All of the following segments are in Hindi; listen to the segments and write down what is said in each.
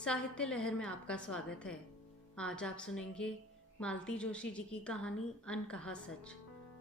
साहित्य लहर में आपका स्वागत है। आज आप सुनेंगे मालती जोशी जी की कहानी अनकहा सच।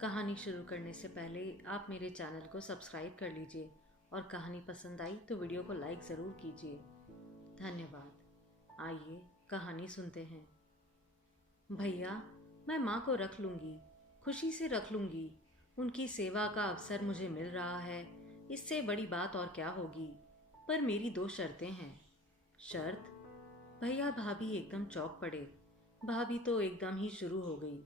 कहानी शुरू करने से पहले आप मेरे चैनल को सब्सक्राइब कर लीजिए और कहानी पसंद आई तो वीडियो को लाइक ज़रूर कीजिए। धन्यवाद। आइए कहानी सुनते हैं। भैया, मैं माँ को रख लूँगी, खुशी से रख लूँगी। उनकी सेवा का अवसर मुझे मिल रहा है, इससे बड़ी बात और क्या होगी। पर मेरी दो शर्तें हैं। शर्त? भैया भाभी एकदम चौंक पड़े। भाभी तो एकदम ही शुरू हो गई।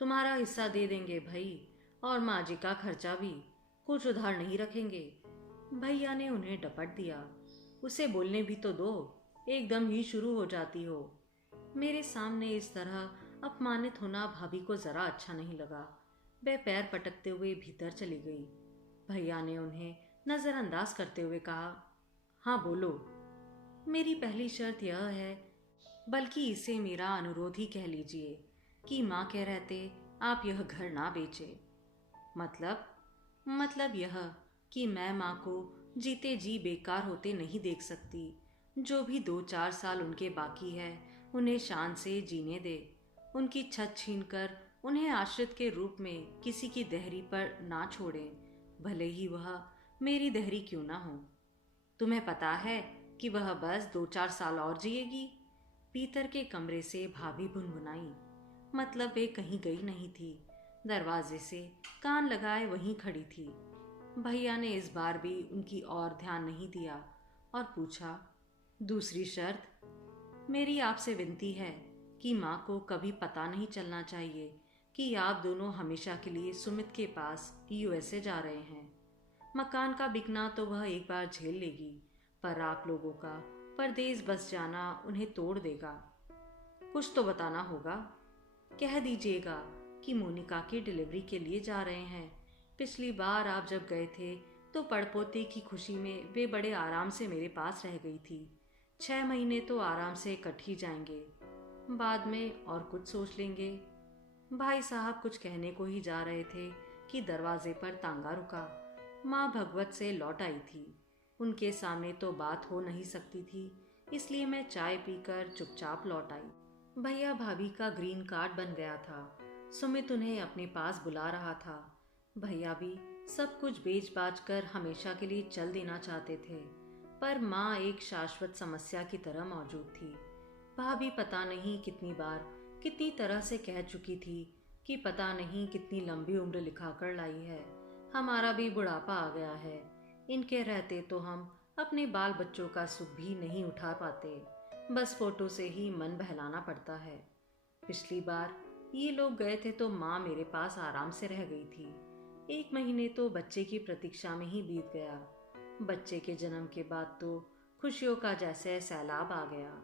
तुम्हारा हिस्सा दे देंगे भाई, और माँ जी का खर्चा भी, कुछ उधार नहीं रखेंगे। भैया ने उन्हें डपट दिया। उसे बोलने भी तो दो, एकदम ही शुरू हो जाती हो। मेरे सामने इस तरह अपमानित होना भाभी को जरा अच्छा नहीं लगा। वह पैर पटकते हुए भीतर चली गई। भैया ने उन्हें नजरअंदाज करते हुए कहा, हाँ बोलो। मेरी पहली शर्त यह है, बल्कि इसे मेरा अनुरोध ही कह लीजिए, कि माँ के रहते आप यह घर ना बेचे। मतलब यह कि मैं माँ को जीते जी बेकार होते नहीं देख सकती। जो भी 2-4 साल उनके बाकी है, उन्हें शान से जीने दे। उनकी छत छीनकर उन्हें आश्रित के रूप में किसी की देहरी पर ना छोड़ें, भले ही वह मेरी देहरी क्यों ना हो। तुम्हें पता है कि वह बस 2-4 साल और जिएगी। भीतर के कमरे से भाभी भुनभुनाई। मतलब वे कहीं गई नहीं थी, दरवाजे से कान लगाए वहीं खड़ी थी। भैया ने इस बार भी उनकी ओर ध्यान नहीं दिया और पूछा, दूसरी शर्त? मेरी आपसे विनती है कि माँ को कभी पता नहीं चलना चाहिए कि आप दोनों हमेशा के लिए सुमित के पास यूएसए जा रहे हैं। मकान का बिकना तो वह एक बार झेल लेगी, पर आप लोगों का परदेश बस जाना उन्हें तोड़ देगा। कुछ तो बताना होगा। कह दीजिएगा कि मोनिका की डिलीवरी के लिए जा रहे हैं। पिछली बार आप जब गए थे तो पड़पोते की खुशी में वे बड़े आराम से मेरे पास रह गई थी। 6 महीने तो आराम से कट ही जाएंगे, बाद में और कुछ सोच लेंगे। भाई साहब कुछ कहने को ही जा रहे थे कि दरवाजे पर तांगा रुका। माँ भगवत से लौट आई थी। उनके सामने तो बात हो नहीं सकती थी, इसलिए मैं चाय पीकर चुपचाप लौट आई। भैया भाभी का ग्रीन कार्ड बन गया था। सुमित उन्हें अपने पास बुला रहा था। भैया भी सब कुछ बेच बाच कर हमेशा के लिए चल देना चाहते थे, पर माँ एक शाश्वत समस्या की तरह मौजूद थी। भाभी पता नहीं कितनी बार कितनी तरह से कह चुकी थी कि पता नहीं कितनी लंबी उम्र लिखाकर लाई है, हमारा भी बुढ़ापा आ गया है। इनके रहते तो हम अपने बाल बच्चों का सुख भी नहीं उठा पाते, बस फोटो से ही मन बहलाना पड़ता है। पिछली बार ये लोग गए थे तो माँ मेरे पास आराम से रह गई थी। 1 महीने तो बच्चे की प्रतीक्षा में ही बीत गया। बच्चे के जन्म के बाद तो खुशियों का जैसे सैलाब आ गया।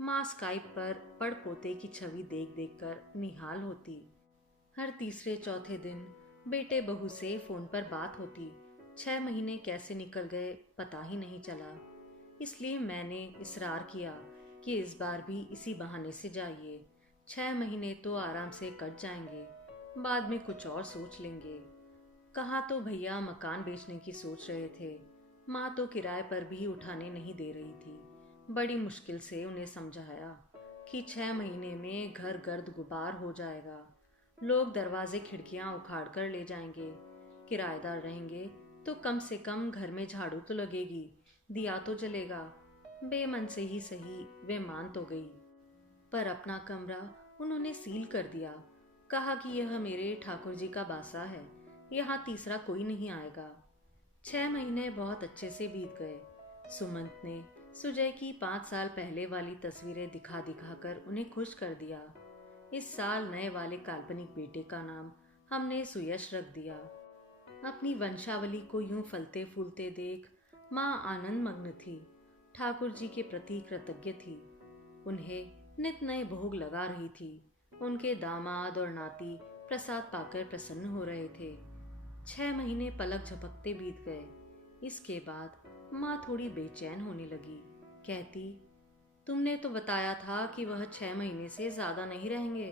माँ स्काइप पर पड़ पोते की छवि देख देख कर निहाल होती। हर तीसरे चौथे दिन बेटे बहू से फोन पर बात होती। 6 महीने कैसे निकल गए पता ही नहीं चला। इसलिए मैंने इसरार किया कि इस बार भी इसी बहाने से जाइए। 6 महीने तो आराम से कट जाएंगे, बाद में कुछ और सोच लेंगे। कहा तो भैया मकान बेचने की सोच रहे थे। माँ तो किराए पर भी उठाने नहीं दे रही थी। बड़ी मुश्किल से उन्हें समझाया कि 6 महीने में घर गर्द गुबार हो जाएगा। लोग दरवाजे खिड़कियां उखाड़ कर ले जाएंगे। किराएदार रहेंगे तो कम से कम घर में झाड़ू तो लगेगी, दिया तो जलेगा। बेमन से ही सही वे मान तो गई, पर अपना कमरा उन्होंने सील कर दिया। कहा कि यह मेरे ठाकुर जी का बासा है, यहाँ तीसरा कोई नहीं आएगा। 6 महीने बहुत अच्छे से बीत गए। सुमंत ने सुजय की 5 साल पहले वाली तस्वीरें दिखा दिखा कर उन्हें खुश कर दिया। इस साल नए वाले काल्पनिक बेटे का नाम हमने सुयश रख दिया। अपनी वंशावली को यूं फलते फूलते देख माँ आनंद मग्न थी। ठाकुर जी के प्रति कृतज्ञ थी। उन्हें नित नए भोग लगा रही थी। उनके दामाद और नाती प्रसाद पाकर प्रसन्न हो रहे थे। 6 महीने पलक झपकते बीत गए। इसके बाद माँ थोड़ी बेचैन होने लगी। कहती, तुमने तो बताया था कि वह 6 महीने से ज्यादा नहीं रहेंगे।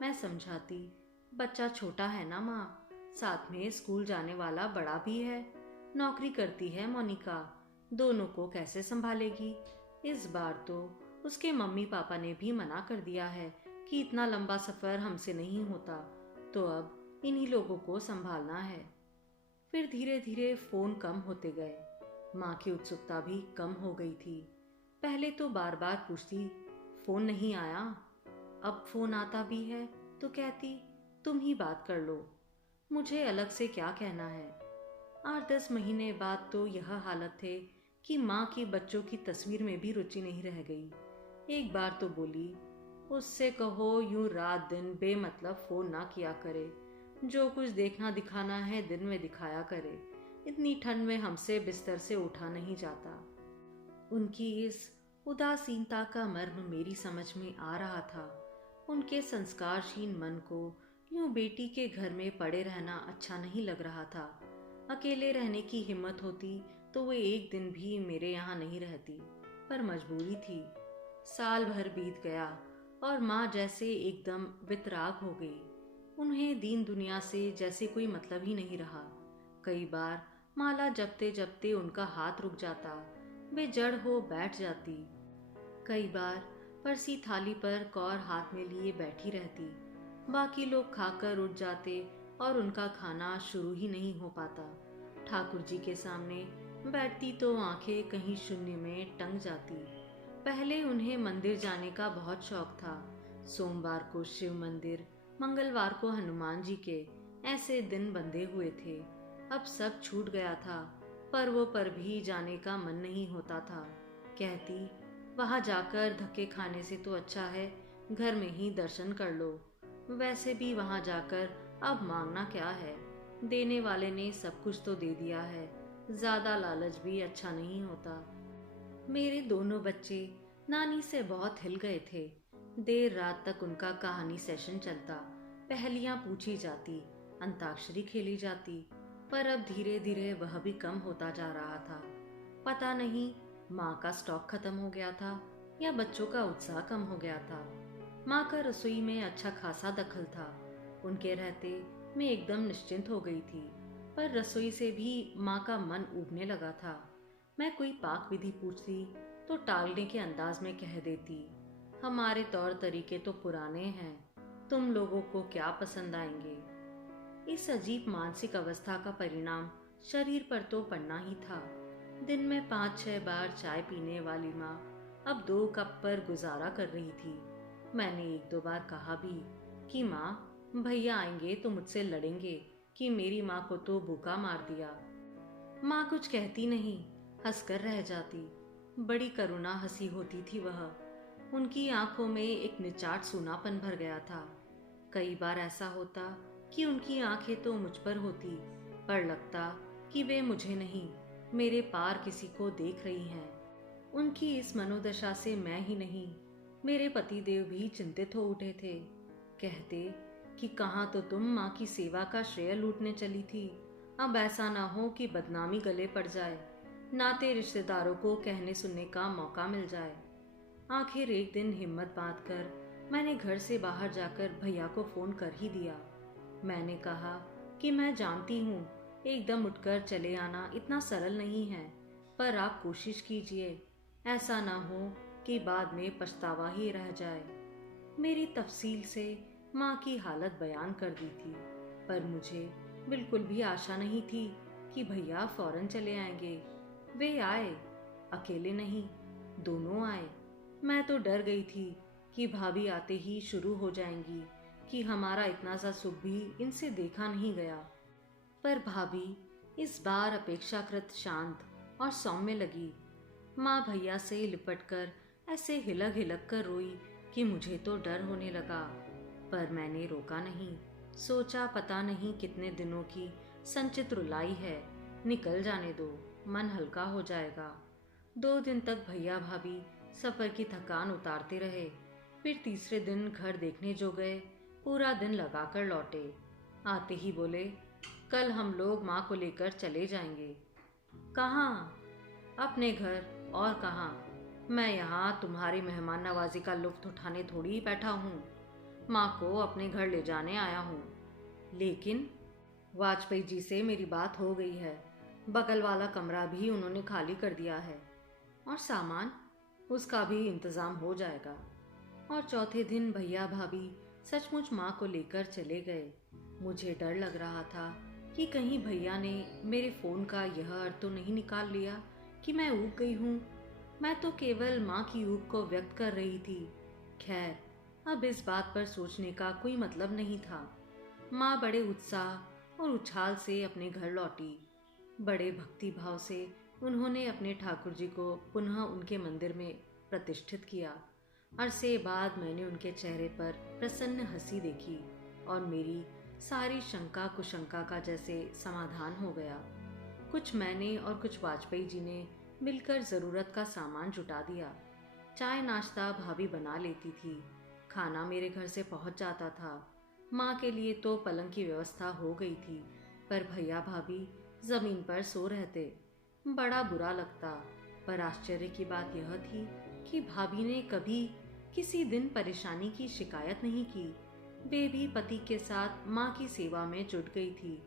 मैं समझाती, बच्चा छोटा है ना माँ, साथ में स्कूल जाने वाला बड़ा भी है। नौकरी करती है मोनिका, दोनों को कैसे संभालेगी। इस बार तो उसके मम्मी पापा ने भी मना कर दिया है कि इतना लंबा सफ़र हमसे नहीं होता, तो अब इन्हीं लोगों को संभालना है। फिर धीरे धीरे फ़ोन कम होते गए। माँ की उत्सुकता भी कम हो गई थी। पहले तो बार बार पूछती, फ़ोन नहीं आया? अब फ़ोन आता भी है तो कहती, तुम ही बात कर लो, मुझे अलग से क्या कहना है। 8-10 महीने बाद तो यह हालत थे कि माँ की बच्चों की तस्वीर में भी रुचि नहीं रह गई। एक बार तो बोली, उससे कहो यूं रात दिन बेमतलब फ़ोन ना किया करे, जो कुछ देखना दिखाना है दिन में दिखाया करे, इतनी ठंड में हमसे बिस्तर से उठा नहीं जाता। उनकी इस उदासीनता का मर्म मेरी समझ में आ रहा था। उनके संस्कारहीन मन को यूं बेटी के घर में पड़े रहना अच्छा नहीं लग रहा था। अकेले रहने की हिम्मत होती तो वो एक दिन भी मेरे यहाँ नहीं रहती, पर मजबूरी थी। साल भर बीत गया और माँ जैसे एकदम वितराग हो गई। उन्हें दीन दुनिया से जैसे कोई मतलब ही नहीं रहा। कई बार माला जपते जपते उनका हाथ रुक जाता, वे जड़ हो बैठ जाती। कई बार परसी थाली पर कौर हाथ में लिए बैठी रहती। बाकी लोग खाकर उठ जाते और उनका खाना शुरू ही नहीं हो पाता। ठाकुर जी के सामने बैठती तो आंखें कहीं शून्य में टंग जाती। पहले उन्हें मंदिर जाने का बहुत शौक था। सोमवार को शिव मंदिर, मंगलवार को हनुमान जी के, ऐसे दिन बंधे हुए थे। अब सब छूट गया था, पर्वों पर भी जाने का मन नहीं होता था। कहती, वहाँ जाकर धक्के खाने से तो अच्छा है घर में ही दर्शन कर लो। वैसे भी वहाँ जाकर अब मांगना क्या है, देने वाले ने सब कुछ तो दे दिया है, ज्यादा लालच भी अच्छा नहीं होता। मेरे दोनों बच्चे नानी से बहुत हिल गए थे। देर रात तक उनका कहानी सेशन चलता, पहेलियां पूछी जाती, अंताक्षरी खेली जाती, पर अब धीरे धीरे वह भी कम होता जा रहा था। पता नहीं माँ का स्टॉक खत्म हो गया था या बच्चों का उत्साह कम हो गया था। माँ का रसोई में अच्छा खासा दखल था। उनके रहते मैं एकदम निश्चिंत हो गई थी, पर रसोई से भी माँ का मन ऊबने लगा था। मैं कोई पाक विधि पूछती तो टालने के अंदाज में कह देती, हमारे तौर तरीके तो पुराने हैं, तुम लोगों को क्या पसंद आएंगे। इस अजीब मानसिक अवस्था का परिणाम शरीर पर तो पड़ना ही था। दिन में 5-6 बार चाय पीने वाली माँ अब 2 कप पर गुजारा कर रही थी। मैंने 1-2 बार कहा भी कि माँ, भैया आएंगे तो मुझसे लड़ेंगे कि मेरी माँ को तो भूखा मार दिया। माँ कुछ कहती नहीं, हंसकर रह जाती। बड़ी करुणा हंसी होती थी वह। उनकी आंखों में एक निचाट सूनापन भर गया था। कई बार ऐसा होता कि उनकी आंखें तो मुझ पर होती, पर लगता कि वे मुझे नहीं, मेरे पार किसी को देख रही हैं। उनकी इस मनोदशा से मैं ही नहीं, मेरे पतिदेव भी चिंतित हो उठे थे। कहते कि कहाँ तो तुम माँ की सेवा का श्रेय लूटने चली थी, अब ऐसा ना हो कि बदनामी गले पड़ जाए, नाते रिश्तेदारों को कहने सुनने का मौका मिल जाए। आखिर एक दिन हिम्मत बांधकर मैंने घर से बाहर जाकर भैया को फोन कर ही दिया। मैंने कहा कि मैं जानती हूँ एकदम उठकर चले आना इतना सरल नहीं है, पर आप कोशिश कीजिए, ऐसा ना हो कि बाद में पछतावा ही रह जाए। मेरी तफसील से माँ की हालत बयान कर दी थी, पर मुझे बिल्कुल भी आशा नहीं थी कि भैया फौरन चले आएंगे। वे आए, अकेले नहीं, दोनों आए। मैं तो डर गई थी कि भाभी आते ही शुरू हो जाएंगी कि हमारा इतना सा सुख भी इनसे देखा नहीं गया। पर भाभी इस बार अपेक्षाकृत शांत और सौम्य लगी। माँ भैया से लिपटकर ऐसे हिलक हिलक कर रोई कि मुझे तो डर होने लगा, पर मैंने रोका नहीं। सोचा पता नहीं कितने दिनों की संचित रुलाई है, निकल जाने दो, मन हल्का हो जाएगा। 2 दिन तक भैया भाभी सफ़र की थकान उतारते रहे। फिर तीसरे दिन घर देखने जो गए, पूरा दिन लगाकर लौटे। आते ही बोले, कल हम लोग माँ को लेकर चले जाएंगे। कहाँ? अपने घर, और कहाँ। मैं यहाँ तुम्हारी मेहमान नवाजी का लुत्फ उठाने थोड़ी ही बैठा हूँ, माँ को अपने घर ले जाने आया हूँ। लेकिन वाजपेयी जी से मेरी बात हो गई है, बगल वाला कमरा भी उन्होंने खाली कर दिया है। और सामान? उसका भी इंतज़ाम हो जाएगा। और चौथे दिन भैया भाभी सचमुच माँ को लेकर चले गए। मुझे डर लग रहा था कि कहीं भैया ने मेरे फ़ोन का यह अर्थ तो नहीं निकाल लिया कि मैं ऊब गई हूँ। मैं तो केवल माँ की ऊब को व्यक्त कर रही थी। खैर, अब इस बात पर सोचने का कोई मतलब नहीं था। माँ बड़े उत्साह और उछाल से अपने घर लौटी। बड़े भक्ति भाव से उन्होंने अपने ठाकुर जी को पुनः उनके मंदिर में प्रतिष्ठित किया। अरसे बाद मैंने उनके चेहरे पर प्रसन्न हंसी देखी और मेरी सारी शंका कुशंका का जैसे समाधान हो गया। कुछ मैंने और कुछ वाजपेयी जी ने मिलकर ज़रूरत का सामान जुटा दिया। चाय नाश्ता भाभी बना लेती थी, खाना मेरे घर से पहुंच जाता था। माँ के लिए तो पलंग की व्यवस्था हो गई थी, पर भैया भाभी जमीन पर सो रहते। बड़ा बुरा लगता, पर आश्चर्य की बात यह थी कि भाभी ने कभी किसी दिन परेशानी की शिकायत नहीं की। वे भी पति के साथ माँ की सेवा में जुट गई थी।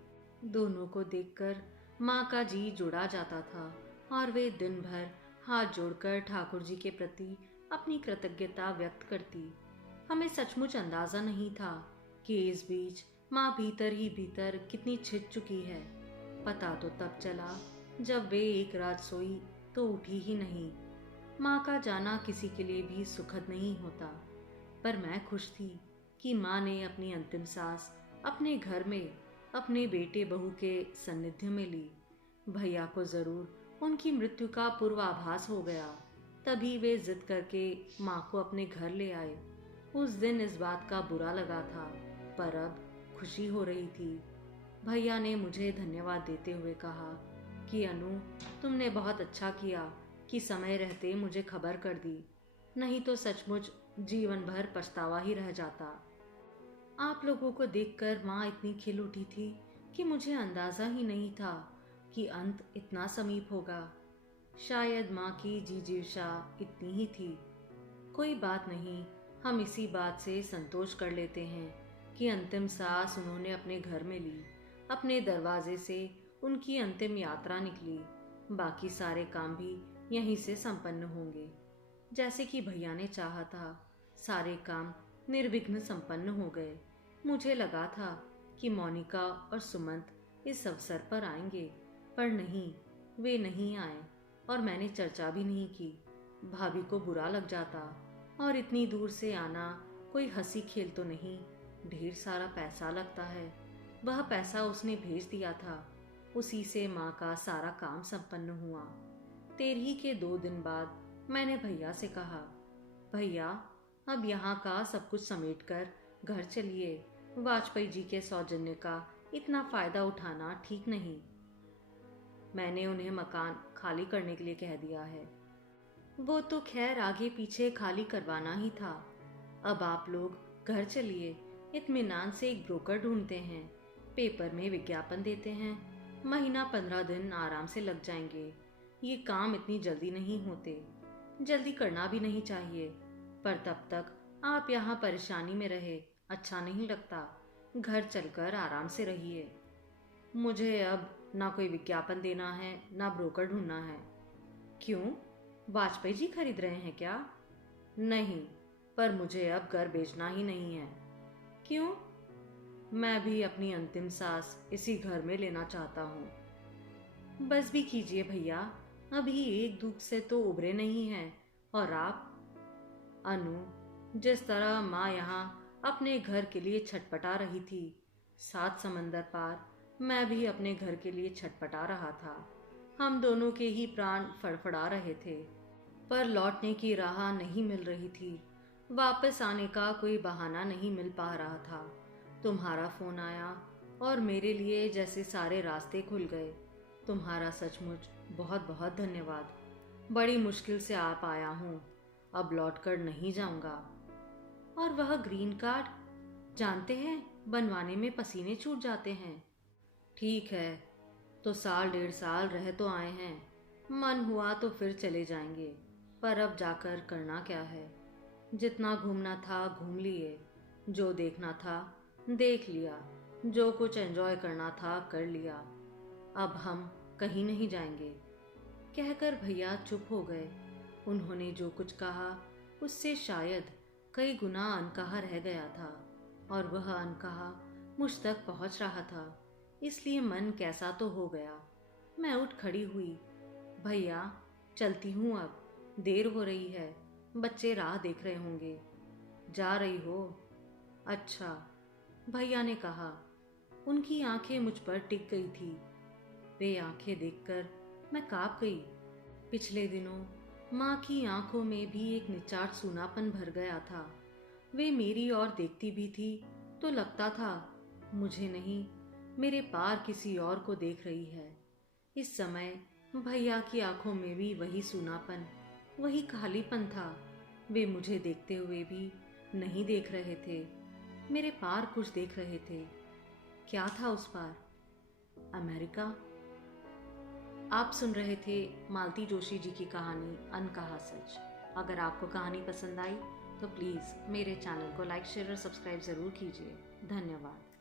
दोनों को देखकर माँ का जी जुड़ा जाता था और वे दिन भर हाथ जोड़कर ठाकुर जी के प्रति अपनी कृतज्ञता व्यक्त करती। हमें सचमुच अंदाजा नहीं था कि इस बीच माँ भीतर ही भीतर कितनी छिद चुकी है। पता तो तब चला जब वे एक रात सोई तो उठी ही नहीं। माँ का जाना किसी के लिए भी सुखद नहीं होता, पर मैं खुश थी कि माँ ने अपनी अंतिम सांस अपने घर में अपने बेटे बहू के सानिध्य में ली। भैया को जरूर उनकी मृत्यु का पूर्वाभास हो गया, तभी वे जिद करके माँ को अपने घर ले आए। उस दिन इस बात का बुरा लगा था, पर अब खुशी हो रही थी। भैया ने मुझे धन्यवाद देते हुए कहा कि अनु, तुमने बहुत अच्छा किया कि समय रहते मुझे खबर कर दी, नहीं तो सचमुच जीवन भर पछतावा ही रह जाता। आप लोगों को देखकर माँ इतनी खिल उठी थी कि मुझे अंदाजा ही नहीं था कि अंत इतना समीप होगा। शायद माँ की जिजीविषा इतनी ही थी। कोई बात नहीं, हम इसी बात से संतोष कर लेते हैं कि अंतिम सांस उन्होंने अपने घर में ली। अपने दरवाजे से उनकी अंतिम यात्रा निकली। बाकी सारे काम भी यहीं से संपन्न होंगे, जैसे कि भैया ने चाहा था। सारे काम निर्विघ्न संपन्न हो गए। मुझे लगा था कि मोनिका और सुमंत इस अवसर पर आएंगे, पर नहीं, वे नहीं आए और मैंने चर्चा भी नहीं की। भाभी को बुरा लग जाता, और इतनी दूर से आना कोई हंसी खेल तो नहीं, ढेर सारा पैसा लगता है। वह पैसा उसने भेज दिया था, उसी से माँ का सारा काम संपन्न हुआ। तेरही के 2 दिन बाद मैंने भैया से कहा, भैया, अब यहाँ का सब कुछ समेटकर घर चलिए। वाजपेयी जी के सौजन्य का इतना फायदा उठाना ठीक नहीं। मैंने उन्हें मकान खाली करने के लिए कह दिया है। वो तो खैर आगे पीछे खाली करवाना ही था। अब आप लोग घर चलिए, इत्मीनान से एक ब्रोकर ढूंढते हैं, पेपर में विज्ञापन देते हैं, महीना 15 दिन आराम से लग जाएंगे। ये काम इतनी जल्दी नहीं होते, जल्दी करना भी नहीं चाहिए, पर तब तक आप यहाँ परेशानी में रहे अच्छा नहीं लगता। घर चलकर आराम से रहिए। मुझे अब ना कोई विज्ञापन देना है, ना ब्रोकर ढूंढना है। क्यों, वाजपेयी जी खरीद रहे हैं क्या? नहीं, पर मुझे अब घर बेचना ही नहीं है। क्यों? मैं भी अपनी अंतिम सांस इसी घर में लेना चाहता हूँ। बस भी कीजिए भैया, अभी एक दुख से तो उभरे नहीं हैं। और आप? अनु, जिस तरह माँ यहाँ अपने घर के लिए छटपटा रही थी, 7 समंदर पार मैं भी अपने घर के लिए छटपटा रहा था। हम दोनों के ही प्राण फड़फड़ा रहे थे, पर लौटने की राह नहीं मिल रही थी। वापस आने का कोई बहाना नहीं मिल पा रहा था। तुम्हारा फोन आया और मेरे लिए जैसे सारे रास्ते खुल गए। तुम्हारा सचमुच बहुत बहुत धन्यवाद। बड़ी मुश्किल से आ पाया हूँ, अब लौट कर नहीं जाऊंगा। और वह ग्रीन कार्ड, जानते हैं, बनवाने में पसीने छूट जाते हैं। ठीक है, तो 1.5 साल रह तो आए हैं, मन हुआ तो फिर चले जाएंगे, पर अब जाकर करना क्या है। जितना घूमना था घूम लिए, जो देखना था देख लिया, जो कुछ एंजॉय करना था कर लिया। अब हम कहीं नहीं जाएंगे। कहकर भैया चुप हो गए। उन्होंने जो कुछ कहा उससे शायद कई गुना अनकहा रह गया था, और वह अनकहा मुझ तक पहुंच रहा था। इसलिए मन कैसा तो हो गया। मैं उठ खड़ी हुई। भैया, चलती हूँ अब, देर हो रही है, बच्चे राह देख रहे होंगे। जा रही हो? अच्छा, भैया ने कहा। उनकी आंखें मुझ पर टिक गई थी। वे आंखें देखकर मैं कांप गई। पिछले दिनों माँ की आंखों में भी एक निचाट सूनापन भर गया था। वे मेरी ओर देखती भी थी तो लगता था मुझे नहीं, मेरे पार किसी और को देख रही है। इस समय भैया की आंखों में भी वही सूनापन, वही खालीपन था। वे मुझे देखते हुए भी नहीं देख रहे थे, मेरे पार कुछ देख रहे थे। क्या था उस पार? अमेरिका। आप सुन रहे थे मालती जोशी जी की कहानी अनकहा सच। अगर आपको कहानी पसंद आई तो प्लीज़ मेरे चैनल को लाइक, शेयर और सब्सक्राइब ज़रूर कीजिए। धन्यवाद।